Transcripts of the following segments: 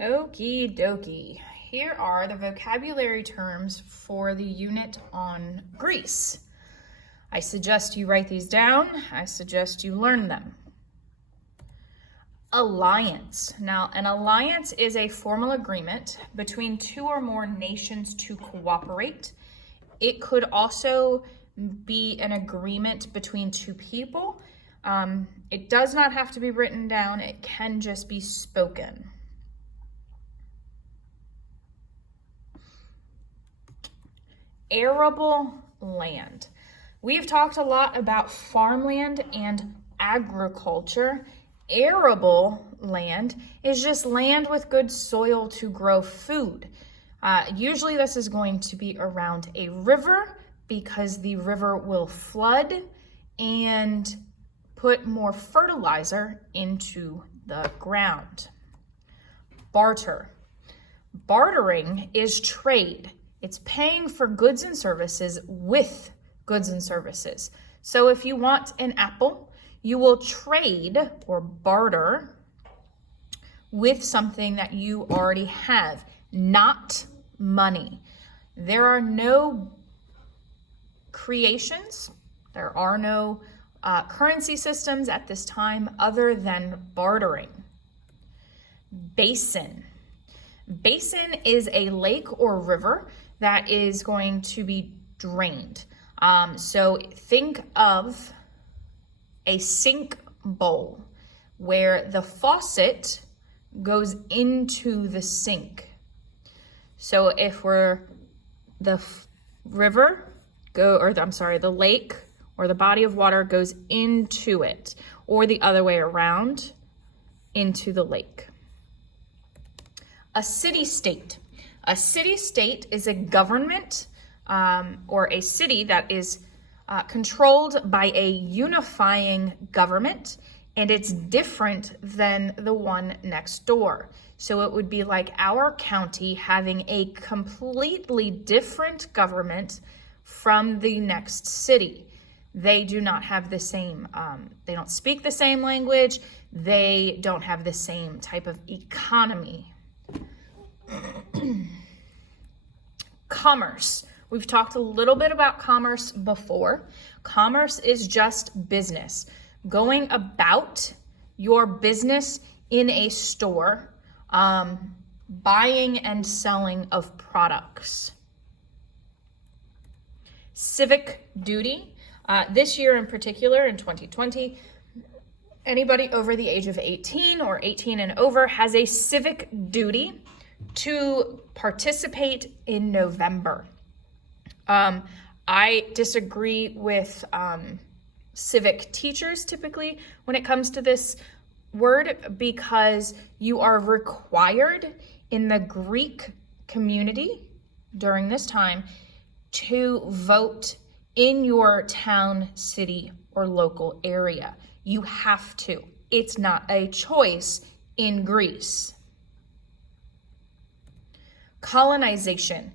Okie dokie. Here are the vocabulary terms for the unit on Greece. I suggest you write these down. I suggest you learn them. Alliance. Now, an alliance is a formal agreement between two or more nations to cooperate. It could also be an agreement between two people. It does not have to be written down. It can just be spoken. Arable land. We've talked a lot about farmland and agriculture. Arable land is just land with good soil to grow food. Usually this is going to be around a river because the river will flood and put more fertilizer into the ground. Barter. Bartering is trade. It's paying for goods and services with goods and services. So if you want an apple, you will trade or barter with something that you already have, not money. There are no creations, there are no currency systems at this time other than bartering. Basin. Basin is a lake or river that is going to be drained. So think of a sink bowl where the faucet goes into the sink. So if the lake or the body of water goes into it, or the other way around, into the lake. A city-state. A city-state is a government or a city that is controlled by a unifying government, and it's different than the one next door. So it would be like our county having a completely different government from the next city. They do not have the same, they don't speak the same language, they don't have the same type of economy. Commerce. We've talked a little bit about commerce before. Commerce is just business. Going about your business in a store, buying and selling of products. Civic duty. This year in particular, in 2020, anybody over the age of 18 or 18 and over has a civic duty to participate in November. I disagree with civic teachers typically when it comes to this word, because you are required in the Greek community during this time to vote in your town, city, or local area. You have to. It's not a choice in Greece. Colonization.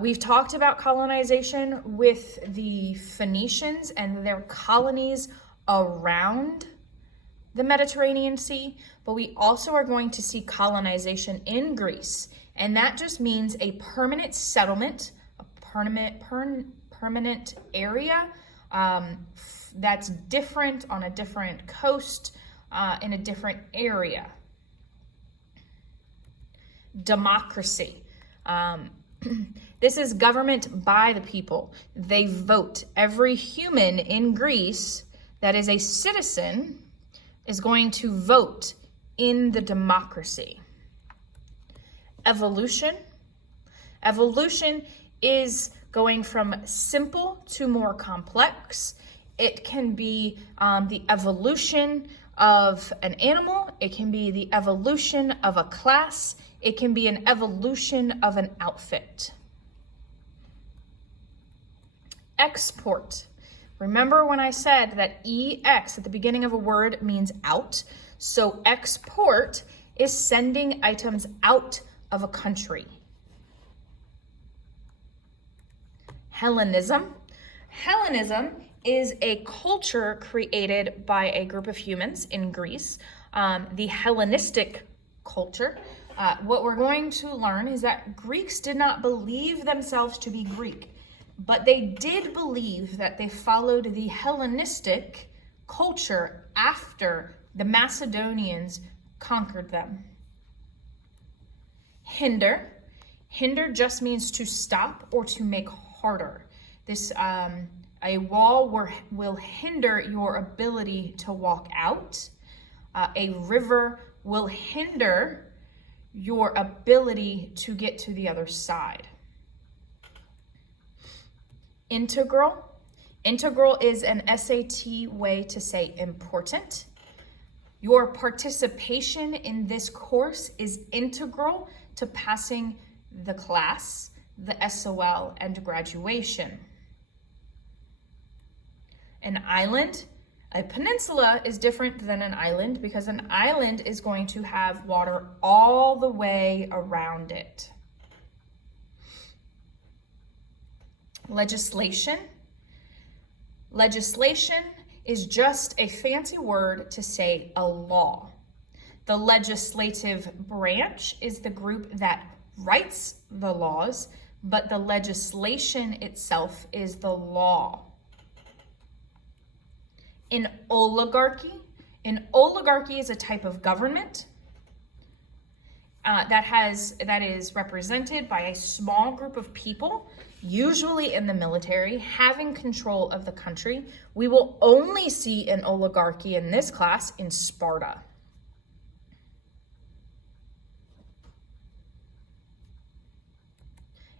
We've talked about colonization with the Phoenicians and their colonies around the Mediterranean Sea, but we also are going to see colonization in Greece, and that just means a permanent settlement, a permanent area that's different on a different coast in a different area. Democracy. This is government by the people. They vote. Every human in Greece that is a citizen is going to vote in the democracy. Evolution. Evolution is going from simple to more complex. It can be the evolution of an animal. It can be the evolution of a class. It can be an evolution of an outfit. Export. Remember when I said that EX at the beginning of a word means out? So export is sending items out of a country. Hellenism. Hellenism is a culture created by a group of humans in Greece. The Hellenistic culture What we're going to learn is that Greeks did not believe themselves to be Greek, but they did believe that they followed the Hellenistic culture after the Macedonians conquered them. Hinder. Hinder just means to stop or to make harder. This a wall will hinder your ability to walk out. A river will hinder your ability to get to the other side. Integral. Integral is an SAT way to say important. Your participation in this course is integral to passing the class, the SOL, and graduation. An island. A peninsula is different than an island because an island is going to have water all the way around it. Legislation. Legislation is just a fancy word to say a law. The legislative branch is the group that writes the laws, but the legislation itself is the law. An oligarchy. An oligarchy is a type of government that is represented by a small group of people, usually in the military, having control of the country. We will only see an oligarchy in this class in Sparta.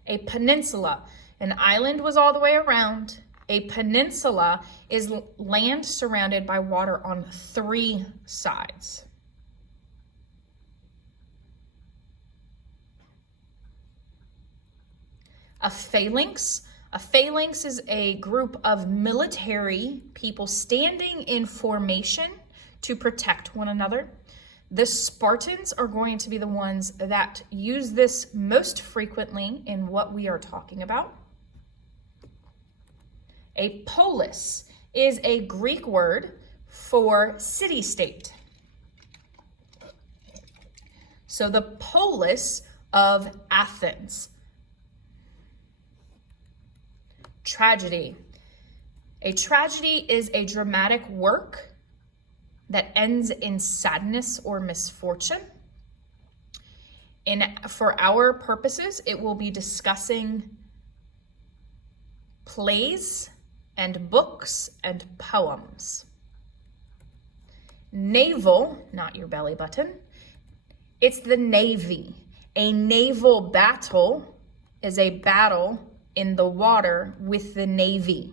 A peninsula. An island was all the way around. A peninsula is land surrounded by water on 3 sides. A phalanx. A phalanx is a group of military people standing in formation to protect one another. The Spartans are going to be the ones that use this most frequently in what we are talking about. A polis is a Greek word for city-state. So the polis of Athens. Tragedy. A tragedy is a dramatic work that ends in sadness or misfortune. For our purposes, it will be discussing plays and books and poems. Naval, not your belly button, it's the Navy. A naval battle is a battle in the water with the Navy.